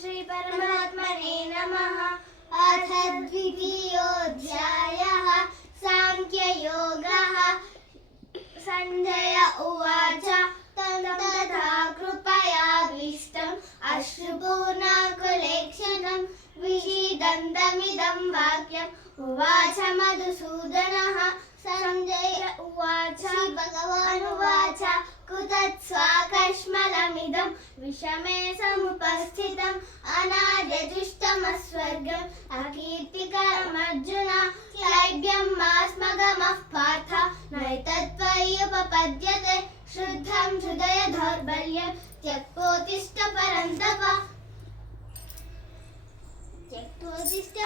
श्री परमात्मने नमः। अथ द्वितीयोऽध्यायः सांख्ययोगः। संजय उवाच तं तथा कृपयाभीष्टम् अश्रुपूर्णाकुलेक्षणं विषीदन्तमिदं वाक्यम् उवाच मधुसूदनः। संजय उवाच भगवानुवाच कुतत्स्वाकश्मलमिदं विषमे समुपस्थितम् अनार्यजुष्टमस्वर्गम् अकीर्तिकरमर्जुन क्लैब्यं मास्मगमः पार्थ नैतत्त्वय्युपपद्यते शुद्धं हृदय दौर्बल्यं त्यक्तोत्तिष्ठ परन्तप।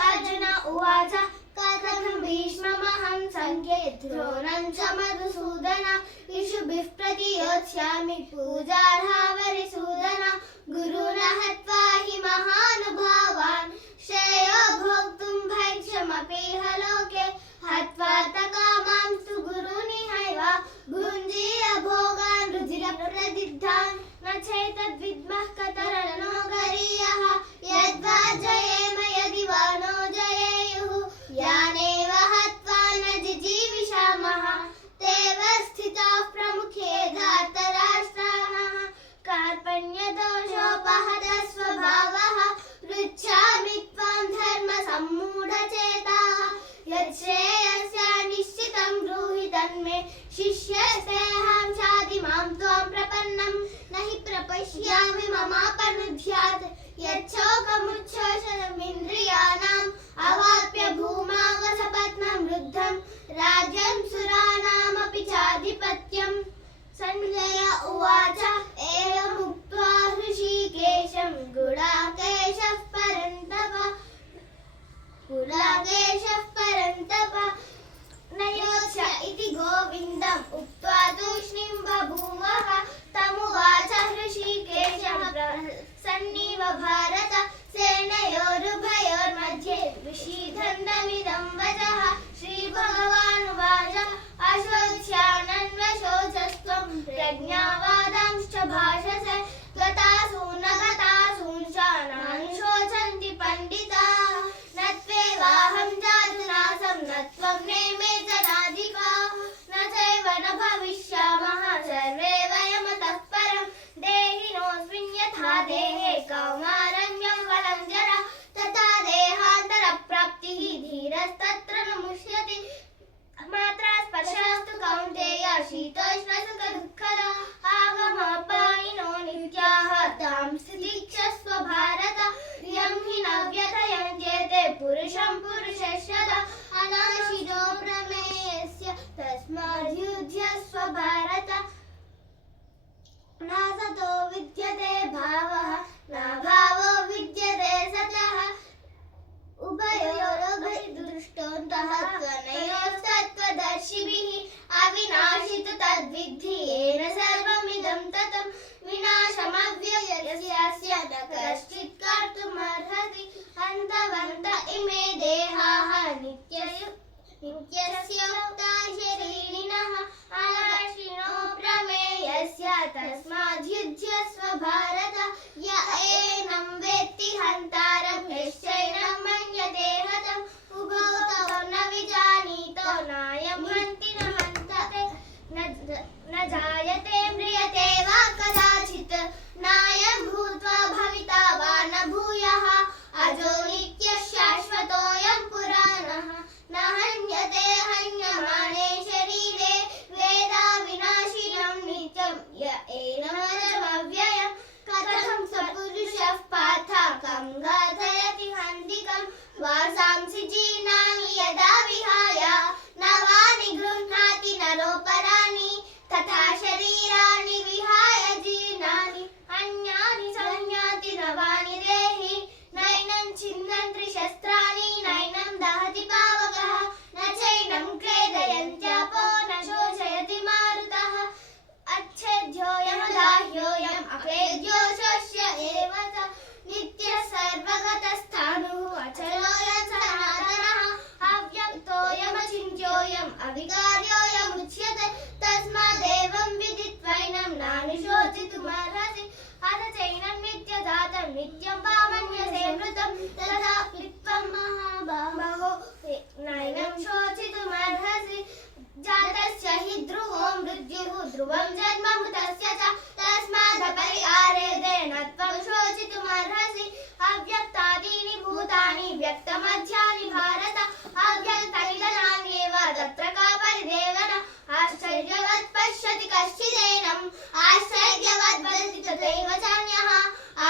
अर्जुन उवाच कथं भीष्ममहं संख्ये द्रोणं च मधुसूदन इषुभिः प्रतियोत्स्यामि पूजार्हावरिसूदन। गुरुन् हत्वा हि महानुभावान् श्रेयो भोक्तुं भैक्षमपीह लोके हत्वार्थकामांस्तु गुरूनिहैव भुञ्जीय भोगान् रुधिरप्रदिग्धान् न चैतद्विद्मः कतरनो गरीयः यद्वा जयेम यदि वा नो जयेयुः यानेव हत्वा न जिजीविषामः तेव स्थिताः प्रमुखे धार्तराष्ट्राः। कार्पण्यदोषोपहतः स्वभावः पृच्छामि त्वां धर्मसम्मूढचेताः यच्छ्रेयस्यानिश्चितं ब्रूहि तन्मे शिष्यस्तेऽहं चादिमां त्वां प्रपन्नं न हि प्रपश्यामि ममापनुद्यात् यच्छोकमुच्छोषणमिन्द्रियाणाम् अवाप्य भूमावसपत्नं वृद्धं राज्यं सुराणामपि चाधिपत्यम्। संजय उवाच एवमुक्त्वा हृषीकेशं गुडाकेशः परन्तप न योत्स्य इति गोविन्दम् उक्त्वा तूष्णीं बभूवः। तमुवाच हृषीकेशः सन्निव भारत सेनयोरुभयोर्मध्ये विषीदन्तमिदं वचः। श्रीभगवानुवाच अशोच्यानन्वशोचस्त्वं प्रज्ञावादांश्च भाषसे गतासून गतासूंश्च नानुशोचन्ति पण्डिताः न त्वेवाहं जातुनासं न त्वं नेमे जनाधिपाः न चैव न भविष्यामः सर्वे वयमतः परं देहिनोऽस्मिन् यथा देहे कौमारं यौवनं जरा तथा देहान्तरप्राप्तिः धीरस्तत्र न मुह्यति मात्रा स्पर्शास्तु कौन्तेय शीतोष्णसुखदुःखदा आगमोपायिनो नित्याः तां स्थितिक्षस्व भारत यं हि न व्यथयन्त्येते पुरुषं पुरुषश्रदा अनाशिनो प्रमेयस्य तस्माद्युध्यस्व भारत। न सतो विद्यते भावः न भावो विद्यते सतः उभयोरुभयदृष्टोऽन्तः त्वनयोस्तत्त्वदर्शिभिः अविनाशि तु तद्विद्धि येन सर्वमिदं ततं विनाशमव्ययस्यास्य न कश्चित् कर्तुमर्हति अन्तवन्त इमे देहाः नित्यस्योक्ता शरीरिणः अनाशिनो प्रमेयस्य तस्माद्युध्यस्व भारत। य एनं वेत्ति हन्तारं यश्चैनं मन्यते हतम् उभौ तौ न विजानीतो नायं हन्ति न हन्तते न जायते म्रियते वा कदाचित् नायं भूत्वा भविता वा न भूयः अजो नित्यः शाश्वतोऽयं पुराणः न हन्यते हन्यमाने शरीरे वेदा विनाशिनं नित्यं य एनमजमव्ययम् कथं स पुरुषः पार्थ कं घातयति हन्तिकं वासांसि जीर्णानि यदा विहाय नवानि गृह्णाति नरोपराणि तथा शरीराणि विहाय जीर्णानि अन्यानि संयाति नवानि देहि नैनं छिन्दन्ति शस्त्राणि नैनं दहति पावकः न चैनं क्लेदयन्त्यापो न शोषयति मारुतः अच्छेद्योऽयमदाह्योऽयम् अक्लेद्यो शोष्य एव च नित्यः सर्वगतस्थाणुः अचलोऽयं सनातनः अव्यक्तोऽयमचिन्त्योऽयम् अविकार्योऽयमुच्यते तस्मादेवं विदित्वैनं नानुशोचितुमर्हसि अथ चैनं नित्यजातं नित्यं पावनं जातस्य हि ध्रुवो मृत्युः ध्रुवं जन्ममृतस्य च तस्मादपरिहारेदे न त्वं शोचितुमर्हसि अव्यक्तादीनि भूतानि व्यक्तमध्यानि भारत अव्यक्तनिधनान्येव तत्र का परिदेवना आश्चर्यवत् पश्यति कश्चिदेनम् आश्चर्यवत् वदति तथैव चान्यः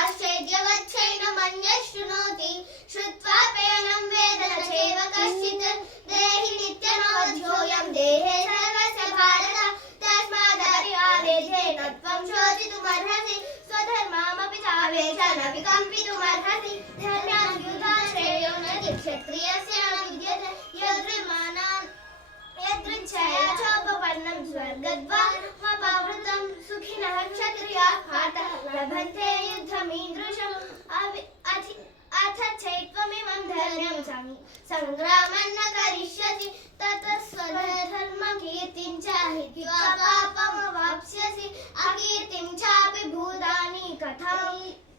आश्चर्यवत् चैनमन्यः शृणोति श्रुत्वा पेयनं वेद न चैव कश्चित् देहि नित्यमवध्योऽयं देहे सर्वस्य भारत तस्मादपरिहारेदे न त्वं शोचितुमर्हसि स्वधर्ममपि चावेश न विकम्पितुमर्हसि धर्माद्युधाश्रेयो न क्षत्रियस्य न विद्यते यदृच्छया चोपपन्नं स्वर्गद्वारमपावृतं सुखिनः क्षत्रियाः पार्थः लभन्ते युद्धमीदृशम् अथ चैत्वमिमं धर्म्यं सङ्ग्रामं न करिष्यसि ततः स्वधर्मकीर्तिं च हित्वा पापमवाप्स्यसि अकीर्तिं चापि भूतानि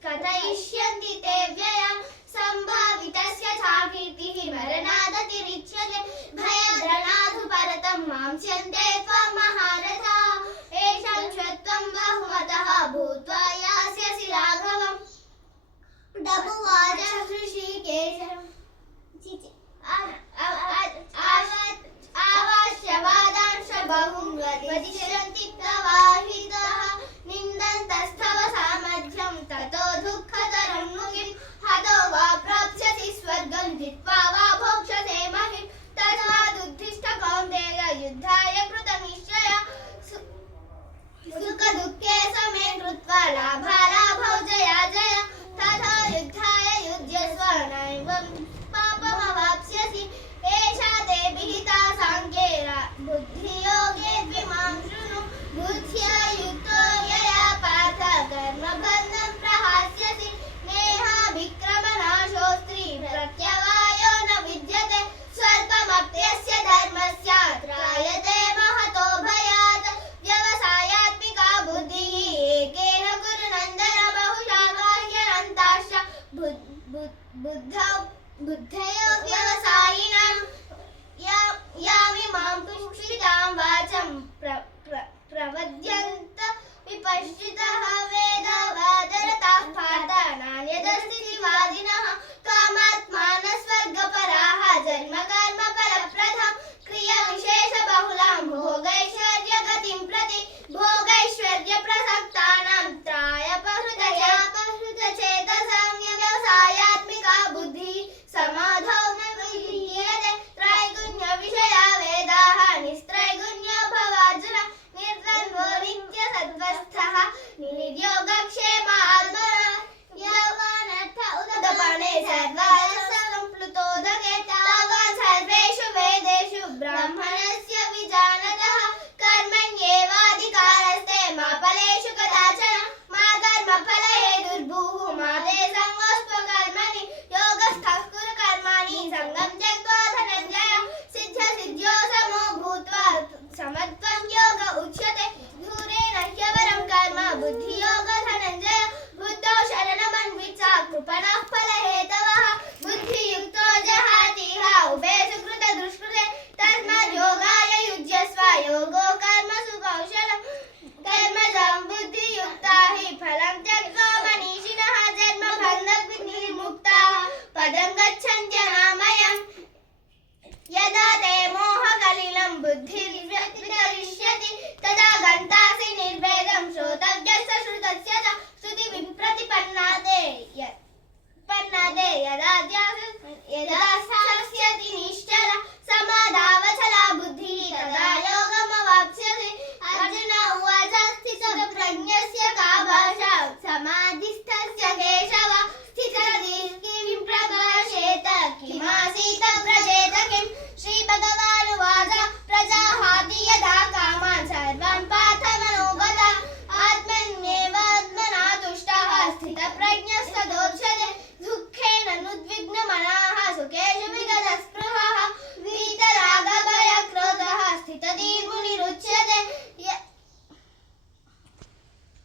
कथयिष्यन्ति ते व्ययम् सम्भावितस्य चा कीर्तिः मरणादतिरिच्यते भयद्रणाधु परतं मांस्यन्ते त्वं महारथाः येषां त्वं बहुमतः भूत्वा यास्यसि राघवम् डभुवाच ऋषिकेशम् आवास्यवादांश बहुं वदिष्यन्ति तवाहितः निन्दन्तस्तव सामर्थ्यं ततो दुःखतरं मुखिं हतो वा प्राप्स्यसि स्वर्गं जित्वा वा भोक्ष्यसे महिं तस्मादुत्थिष्ठ कौन्तेय युद्धाय कृतनिश्चयः सुखदुःखे समे कृत्वा लाभालाभौ जया जय तथा युद्धाय युज्यस्व नैवं पापमवाप्स्यसि एषा ते विहिता साङ्ख्ये बुद्धियोगे द्विमां शृणु बुद्ध्या युक्तो यया पार्थ कर्मबन्धं प्रहास्यसि नेहाभिक्रमनाशोऽस्त्रि प्रत्यवायो न विद्यते स्वल्पमप्यस्य धर्मस्य त्रायते महतो भयात् व्यवसायात्मिका बुद्धिः एकेन गुरुनन्दन बहुशा बाह्यनन्ताश्च बुद्धयो व्यवसायिनां यामिमां पुष्पितां वाचं प्रवद्यन्त विपश्चितः वेदवादरताः पार्थ नान्यदस्ति वादिनः कामात्मानः स्वर्गपराः जन्मकर्मफलप्रदं क्रियाविशेषबहुलां भोगैश्वर्यगतिं प्रति भोगैश्वर्यप्रसक्तानां त्रायपहृतचेतसां व्यवसायात्मिका बुद्धिः समाधौ न विलीयते त्रैगुण्यविषया वेदाः निस्त्रैगुण्यो भवार्जुन निर्द्वन्द्वो नित्यसत्त्वस्थः निर्योगक्षेमात्मनः यौवनर्थ उदपाने सर्वारसंप्लुतोदके तावान् सर्वेषु वेदेषु ब्राह्मणस्य विजानतः कर्मण्येवाधिकारस्ते मा फलेषु कदाचन मा कर्मफलहेतुर्भूः मा ते सङ्गोऽस्त्वकर्मणि योगस्थः कुरु कर्माणि सङ्गं त्यक्त्वा धनञ्जय सिद्ध्यसिद्ध्यो समो भूत्वा समत्वं योग उच्यते दूरेण ह्यवरं कर्म बुद्धियोग धनञ्जय बुद्धौ शरणमन्विता कृपणः